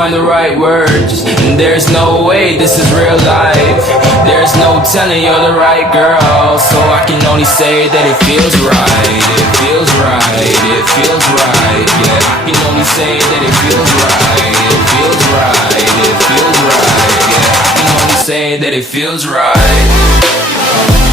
find the right words. And there's no way this is real life. There's no telling you're the right girl, so I can only say that it feels right. It feels right, it feels right. Yeah, I can only say that it feels right. It feels right, it feels right. Yeah, I can only say that it feels right.